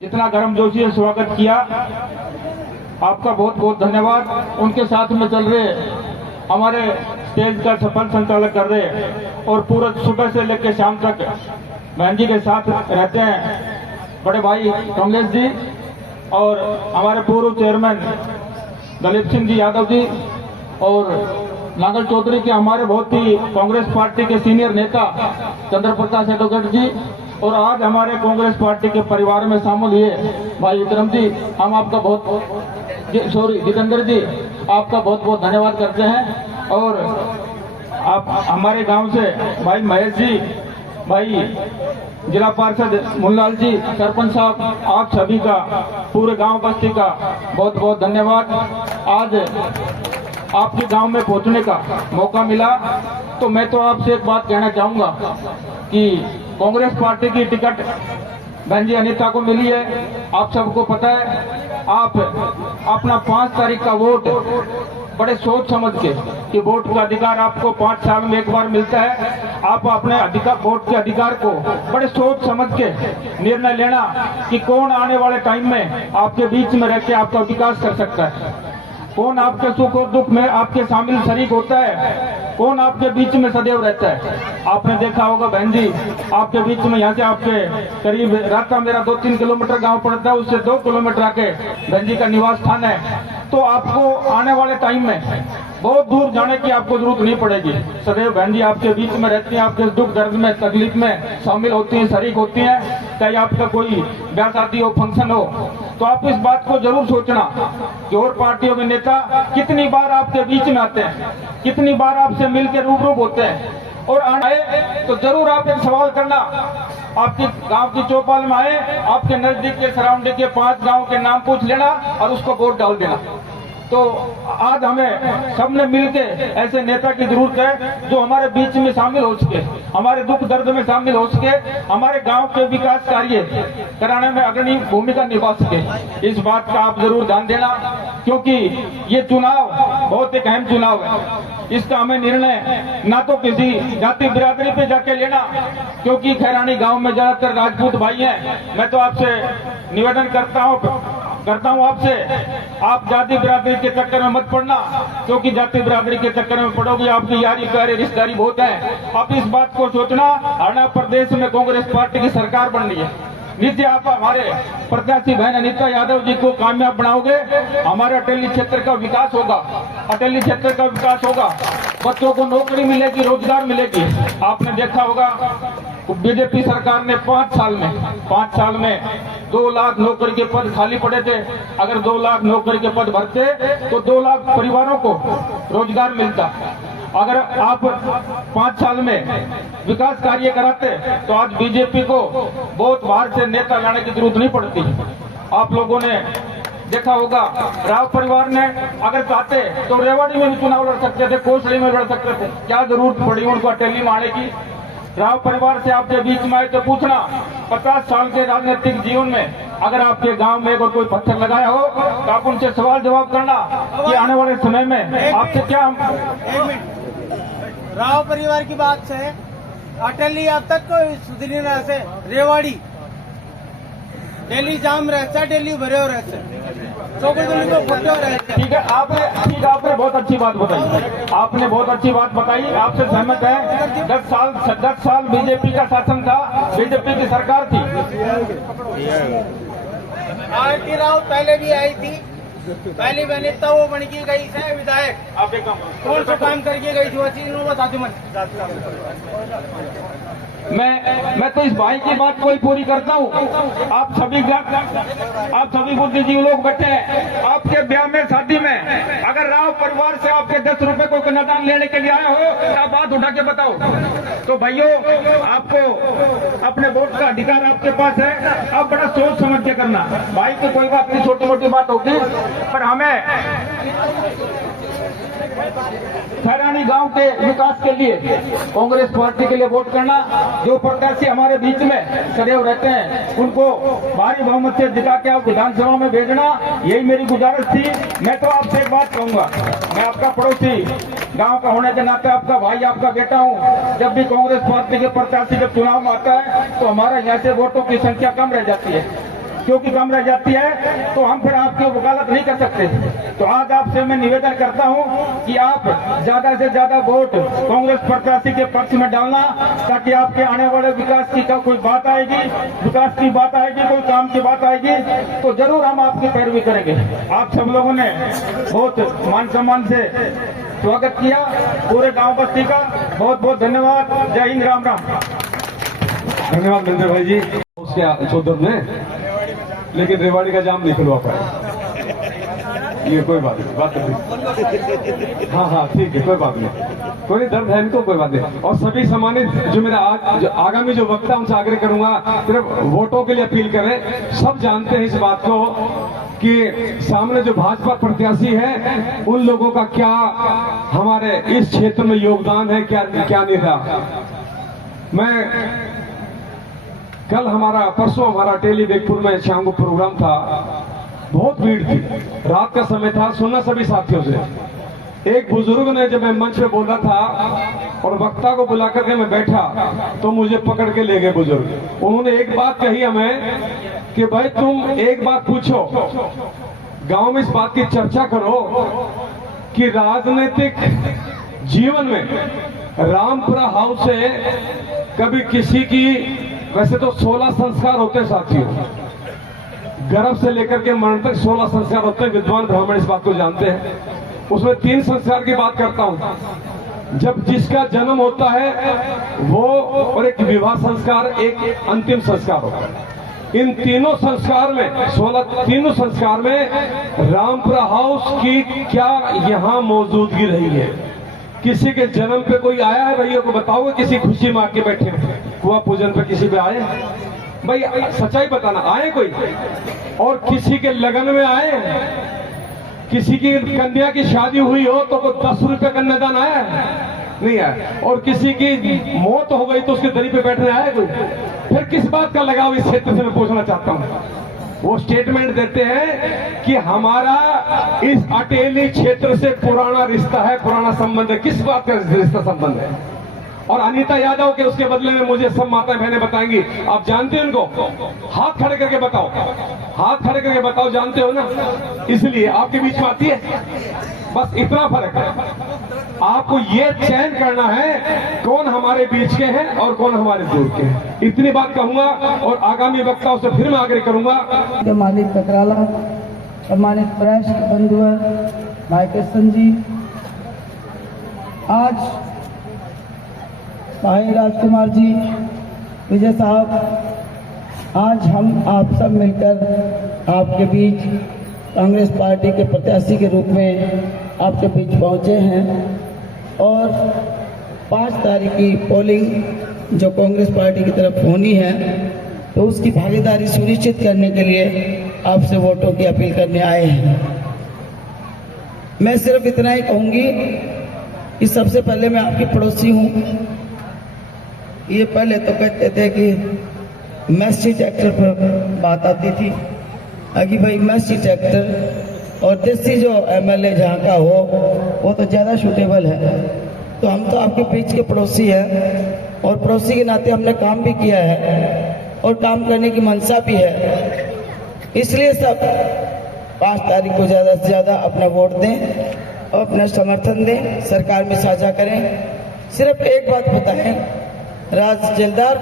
जितना गर्मजोशी से स्वागत किया, आपका बहुत बहुत धन्यवाद। उनके साथ में चल रहे हमारे स्टेज का सफल संचालक कर रहे और पूरा सुबह से लेकर शाम तक बहन जी के साथ रहते हैं बड़े भाई कमलेश जी और हमारे पूर्व चेयरमैन दलीप सिंह जी यादव जी और नागल चौधरी के हमारे बहुत ही कांग्रेस पार्टी के सीनियर नेता चंद्र प्रकाश एडवोकेट जी और आज हमारे कांग्रेस पार्टी के परिवार में शामिल हुए भाई विक्रम जी, हम आपका जितेंद्र जी आपका बहुत बहुत धन्यवाद करते हैं। और आप हमारे गांव से भाई महेश जी, भाई जिला पार्षद मुन्नालाल जी, सरपंच साहब, आप सभी का पूरे गांव बस्ती का बहुत बहुत धन्यवाद। आज आपके गांव में पहुंचने का मौका मिला तो मैं तो आपसे एक बात कहना चाहूंगा कि कांग्रेस पार्टी की टिकट बहन जी अनीता को मिली है। आप सबको पता है, आप अपना 5 तारीख का वोट बड़े सोच समझ के कि वोट का अधिकार आपको 5 साल में एक बार मिलता है, आप अपने अधिकार वोट के अधिकार को बड़े सोच समझ के निर्णय लेना कि कौन आने वाले टाइम में आपके बीच में रह के आपका विकास कर सकता है, कौन आपके सुख और दुख में आपके शामिल शरीक होता है, कौन आपके बीच में सदैव रहता है। आपने देखा होगा बहन जी, आपके बीच में यहाँ से आपके करीब रास्ता मेरा 2-3 किलोमीटर गांव पड़ता है, उससे 2 किलोमीटर आके बहन जी का निवास स्थान है। तो आपको आने वाले टाइम में बहुत दूर जाने की आपको जरूरत नहीं पड़ेगी। सदैव बहन जी आपके बीच में रहती हैं, आपके दुख दर्द में तकलीफ में शामिल होती हैं, शरीक होती हैं। चाहे आपका कोई ब्याह शादी हो, फंक्शन हो, तो आप इस बात को जरूर सोचना कि और पार्टियों के नेता कितनी बार आपके बीच में आते हैं, कितनी बार आपसे मिलकर रूबरू होते हैं, और आए तो जरूर आप एक सवाल करना, आपके गांव की चौपाल में आए, आपके नजदीक के सराउंडिंग के 5 गांव के नाम पूछ लेना और उसको वोट डाल देना। तो आज हमें सबने मिलके ऐसे नेता की जरूरत है जो हमारे बीच में शामिल हो सके, हमारे दुख दर्द में शामिल हो सके, हमारे गांव के विकास कार्य कराने में अग्रणी भूमिका निभा सके। इस बात का आप जरूर ध्यान देना, क्योंकि ये चुनाव बहुत एक अहम चुनाव है। इसका हमें निर्णय ना तो किसी जाति बिरादरी पे जाके लेना, क्योंकि खैरानी गांव में ज्यादातर राजपूत भाई हैं। मैं तो आपसे निवेदन करता हूं आपसे, आप जाति बिरादरी के चक्कर में मत पड़ना, क्योंकि जाति बिरादरी के चक्कर में पड़ोगे आपकी यारी प्यारी रिश्तेदारी बहुत है। आप इस बात को सोचना, हरियाणा प्रदेश में कांग्रेस पार्टी की सरकार बन रही है, नित्य आप हमारे प्रत्याशी बहन अनीता यादव जी को कामयाब बनाओगे, हमारे अटेली क्षेत्र का विकास होगा, अटेली क्षेत्र का विकास होगा, बच्चों को नौकरी मिलेगी, रोजगार मिलेगी। आपने देखा होगा बीजेपी सरकार ने 5 साल में 2 लाख नौकरी के पद खाली पड़े थे। अगर 2 लाख नौकरी के पद भरते तो 2 लाख परिवारों को रोजगार मिलता। अगर आप 5 साल में विकास कार्य कराते तो आज बीजेपी को बहुत बाहर से नेता लाने की जरूरत नहीं पड़ती। आप लोगों ने देखा होगा, राव परिवार ने अगर चाहते तो रेवाड़ी में भी चुनाव लड़ सकते थे, कोसली में लड़ सकते थे, क्या जरूरत पड़ी उनको अटेली में आने की। राव परिवार से आपके बीच में आए तो पूछना, 50 साल के राजनीतिक जीवन में अगर आपके गांव में अगर कोई पत्थर लगाया हो तो आप उनसे सवाल जवाब करना कि आने वाले समय में आपसे क्या। राव परिवार की बात से अटेली अब तक कोई सुधरी न से, रेवाड़ी डेली जाम रहता, डेली भरे हो रहते, ठीक है। आपने बहुत अच्छी बात बताई, आपने बहुत अच्छी बात बताई, आपसे सहमत है। 10 साल बीजेपी का शासन था, बीजेपी की सरकार थी। आरती राव पहले भी आई थी, पहली बनीता वो बन की गई है विधायक। आप एक कौन सा काम करके गई थी वो चीज बता दो। मैं तो इस भाई की बात को ही पूरी करता हूँ। आप सभी बुद्धिजीवी लोग बैठे हैं, आपके ब्याह में शादी में अगर राव परिवार से आपके 10 रुपए को कन्यादान लेने के लिए आया हो तो आप बात उठा के बताओ। तो भाइयों, आपको अपने वोट का अधिकार आपके पास है, आप बड़ा सोच समझ के करना। भाई तो कोई बात नहीं, छोटी मोटी बात होगी, पर हमें खैरानी गांव के विकास के लिए कांग्रेस पार्टी के लिए वोट करना। जो प्रत्याशी हमारे बीच में सदैव रहते हैं उनको भारी बहुमत से जिता के आप विधानसभा में भेजना, यही मेरी गुजारिश थी। मैं तो आपसे एक बात कहूंगा, मैं आपका पड़ोसी, गांव का होने के नाते आपका भाई, आपका बेटा हूं। जब भी कांग्रेस पार्टी के प्रत्याशी जब चुनाव में आता है तो हमारा यहाँ से वोटों की संख्या कम रह जाती है। क्योंकि कम रह जाती है तो हम फिर आपकी वकालत नहीं कर सकते। तो आज आपसे मैं निवेदन करता हूं कि आप ज्यादा से ज्यादा वोट कांग्रेस प्रत्याशी के पक्ष में डालना, ताकि आपके आने वाले विकास की कोई बात आएगी, विकास की बात आएगी, कोई काम की बात आएगी तो जरूर हम आपकी पैरवी करेंगे। आप सब लोगों ने बहुत मान सम्मान से स्वागत किया, पूरे गांव बस्ती का बहुत बहुत धन्यवाद। जय हिंद, राम राम। धन्यवाद नंदे भाई जी उसके चौधर में, लेकिन रेवाड़ी का जाम नहीं खुलवा पाए। ये कोई बात नहीं, हाँ ठीक है, कोई बात नहीं, कोई नहीं, दर्द है इनको, कोई बात नहीं। और सभी सम्मानित जो मेरा आगामी जो वक्ता उनसे आग्रह करूंगा सिर्फ वोटों के लिए अपील करें। सब जानते हैं इस बात को कि सामने जो भाजपा प्रत्याशी है उन लोगों का क्या हमारे इस क्षेत्र में योगदान है, क्या नहीं रहा। मैं कल परसों हमारा टेली बेगपुर में शाम को प्रोग्राम था, बहुत भीड़ थी, रात का समय था, सुनना सभी साथियों से। एक बुजुर्ग ने जब मैं मंच पे बोला था और वक्ता को बुला करके मैं बैठा तो मुझे पकड़ के ले गए बुजुर्ग। उन्होंने एक बात कही हमें कि भाई तुम एक बात पूछो, गांव में इस बात की चर्चा करो कि राजनीतिक जीवन में रामपुरा हाउस से कभी किसी की, वैसे तो 16 संस्कार होते साथियों, गर्भ से लेकर के मरण तक 16 संस्कार होते हैं, विद्वान ब्राह्मण इस बात को जानते हैं। उसमें 3 संस्कार की बात करता हूं। जब जिसका जन्म होता है वो, और एक विवाह संस्कार, एक अंतिम संस्कार होता है। इन तीनों संस्कार में 16 तीनों संस्कार में रामपुरा हाउस की क्या यहाँ मौजूदगी रही है? किसी के जन्म पे कोई आया है भैया को बताओगे? किसी खुशी मार के बैठे कुआ पूजन पे किसी पे आए भाई? सच्चाई बताना, आए कोई? और किसी के लगन में आए? किसी की कन्या की शादी हुई हो तो कोई 10 रुपए कन्यादान आया? नहीं आया। और किसी की मौत हो गई तो उसके दरी पे बैठने आया कोई? फिर किस बात का लगाव इस क्षेत्र से मैं पूछना चाहता हूँ। वो स्टेटमेंट देते हैं कि हमारा इस अटेली क्षेत्र से पुराना रिश्ता है, पुराना संबंध है। किस बात का रिश्ता संबंध है? और अनीता यादव के उसके बदले में मुझे सब माता बहनें बताएंगी। आप जानते हैं उनको? हाथ खड़े करके बताओ, हाथ खड़े करके बताओ, जानते हो ना? इसलिए आपके बीच में आती है, बस इतना फर्क है। आपको ये चयन करना है कौन हमारे बीच के हैं और कौन हमारे दूर के हैं। इतनी बात कहूंगा और आगामी वक्ताओं से फिर मैं आग्रह करूंगा। मालिक ककराला, सम्मानित प्रेस बंधु भाई कृष्ण जी, आज भाई राजकुमार जी, विजय साहब, आज हम आप सब मिलकर आपके बीच कांग्रेस पार्टी के प्रत्याशी के रूप में आपके बीच पहुंचे हैं और 5 तारीख की पोलिंग जो कांग्रेस पार्टी की तरफ होनी है तो उसकी भागीदारी सुनिश्चित करने के लिए आपसे वोटों की अपील करने आए हैं। मैं सिर्फ इतना ही कहूँगी कि सबसे पहले मैं आपकी पड़ोसी हूँ। ये पहले तो कहते थे कि मैसी ट्रैक्टर पर बात आती थी कि भाई मैसी ट्रैक्टर और देसी जो एमएलए जहाँ का हो वो तो ज़्यादा सूटेबल है। तो हम तो आपके बीच के पड़ोसी हैं और पड़ोसी के नाते हमने काम भी किया है और काम करने की मंशा भी है। इसलिए सब 5 तारीख को ज़्यादा से ज़्यादा अपना वोट दें और अपना समर्थन दें, सरकार में साझा करें। सिर्फ एक बात बताएं, राज जलदार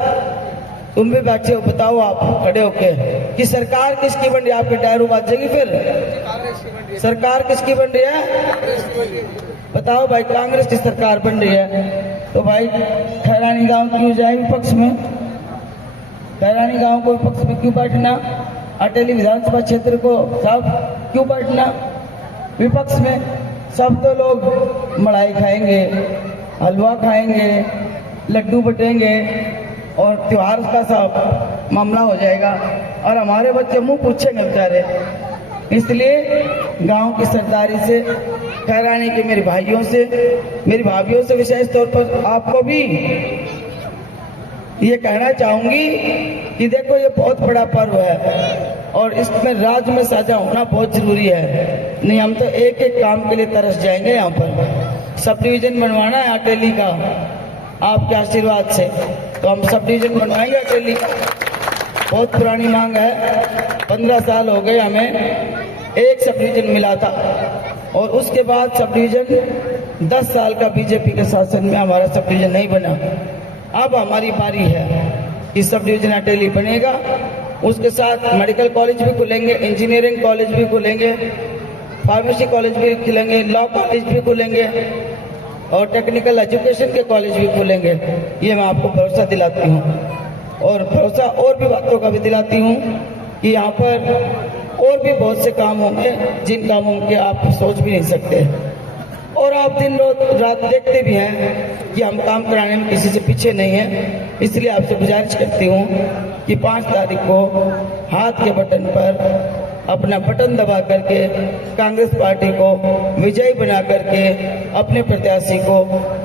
तुम भी बैठे हो, बताओ आप खड़े होके कि सरकार किसकी बन रही है? आपके टायरों बाजेगी फिर? सरकार किसकी बन रही है? बताओ भाई, कांग्रेस की सरकार बन रही है तो भाई खैरानी गांव क्यों जाए विपक्ष में? खैरानी गांव को विपक्ष में क्यों बैठना? अटेली विधानसभा क्षेत्र को सब क्यों बैठना विपक्ष में? सब तो लोग मलाई खाएंगे, हलवा खाएंगे, लड्डू बटेंगे और त्योहार का सब मामला हो जाएगा और हमारे बच्चे मुंह पूछेंगे बेचारे। इसलिए गांव की सरदारी से, खैरानी के मेरे भाइयों से, मेरी भाभियों से विशेष तौर पर आपको भी ये कहना चाहूंगी कि देखो ये बहुत बड़ा पर्व है और इसमें राज्य में साझा होना बहुत जरूरी है। नहीं हम तो एक एक काम के लिए तरस जाएंगे। यहाँ पर सब डिवीजन बनवाना है अटेली का, आपके आशीर्वाद से तो हम सब डिवीजन बनवाएंगे अटेली का। बहुत पुरानी मांग है। 15 साल हो गए हमें एक सब डिवीजन मिला था और उसके बाद सब डिवीजन 10 साल का बीजेपी के शासन में हमारा सब डिवीजन नहीं बना। अब हमारी बारी है कि सब डिवीजन अटेली बनेगा, उसके साथ मेडिकल कॉलेज भी खुलेंगे, इंजीनियरिंग कॉलेज भी खुलेंगे, फार्मेसी कॉलेज भी खुलेंगे, लॉ कॉलेज भी खुलेंगे और टेक्निकल एजुकेशन के कॉलेज भी खुलेंगे। ये मैं आपको भरोसा दिलाती हूँ और भरोसा और भी बातों का भी दिलाती हूँ कि यहाँ पर और भी बहुत से काम होंगे जिन कामों के आप सोच भी नहीं सकते और आप दिन रात देखते भी हैं कि हम काम कराने में किसी से पीछे नहीं हैं। इसलिए आपसे गुजारिश करती हूँ कि 5 तारीख को हाथ के बटन पर अपना बटन दबा करके कांग्रेस पार्टी को विजयी बना करके अपने प्रत्याशी को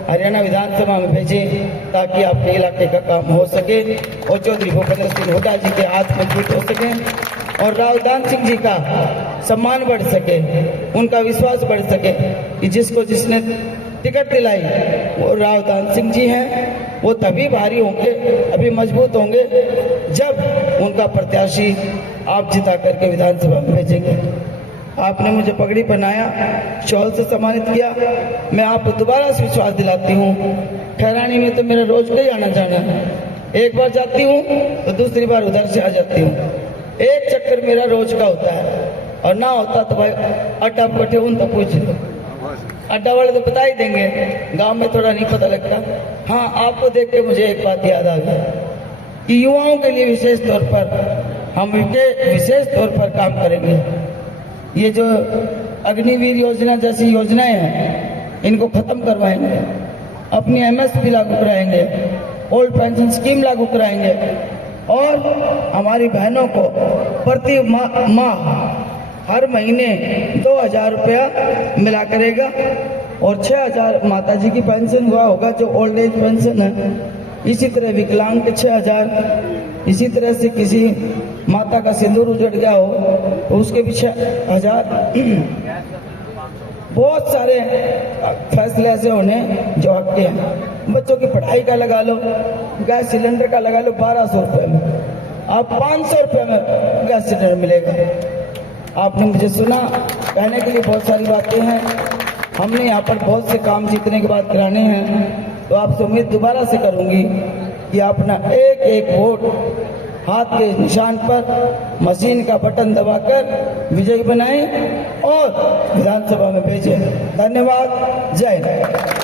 हरियाणा विधानसभा में भेजें ताकि आपके इलाके का काम हो सके और चौधरी भूपेंद्र सिंह हुड्डा जी के हाथ मजबूत हो सके और राव दान सिंह जी का सम्मान बढ़ सके, उनका विश्वास बढ़ सके कि जिसने टिकट दिलाई वो राव दान सिंह जी हैं। वो तभी भारी होंगे, अभी मजबूत होंगे जब उनका प्रत्याशी आप जिता करके विधानसभा में भेजेंगे। आपने मुझे पगड़ी पहनाया, शॉल से सम्मानित किया। मैं आपको दोबारा से विश्वास दिलाती हूँ, खैरानी में तो मेरा रोज का ही आना जाना है। एक बार जाती हूँ तो दूसरी बार उधर से आ जाती हूँ। एक चक्कर मेरा रोज का होता है और ना होता तो भाई अड्डा पटे उन तो पूछ लो, अड्डा वाले तो बता ही देंगे, गांव में थोड़ा नहीं पता लगता। हाँ, आपको देख के मुझे एक बात याद आ गई कि युवाओं के लिए विशेष तौर पर हम विशेष तौर पर काम करेंगे। ये जो अग्निवीर योजना जैसी योजनाएं हैं इनको खत्म करवाएंगे, अपनी एमएसपी लागू कराएंगे, ओल्ड पेंशन स्कीम लागू कराएंगे और हमारी बहनों को प्रति माह हर महीने 2000 रुपया मिला करेगा और 6000 माता जी की पेंशन हुआ होगा जो ओल्ड एज पेंशन है। इसी तरह विकलांग के 6000, इसी तरह से किसी माता का सिंदूर उजड़ गया हो तो उसके भी 6000। बहुत सारे फैसले ऐसे होने जो हक के हैं। बच्चों की पढ़ाई का लगा लो, गैस सिलेंडर का लगा लो 1200 रुपये में, आप 500 रुपये में गैस सिलेंडर मिलेगा। आपने मुझे सुना, कहने के लिए बहुत सारी बातें हैं। हमने यहाँ पर बहुत से काम जीतने के बाद कराने हैं तो आपसे उम्मीद दोबारा से करूँगी कि अपना एक एक वोट हाथ के निशान पर मशीन का बटन दबाकर विजयी बनाएं और विधानसभा में भेजें। धन्यवाद। जय हिंद।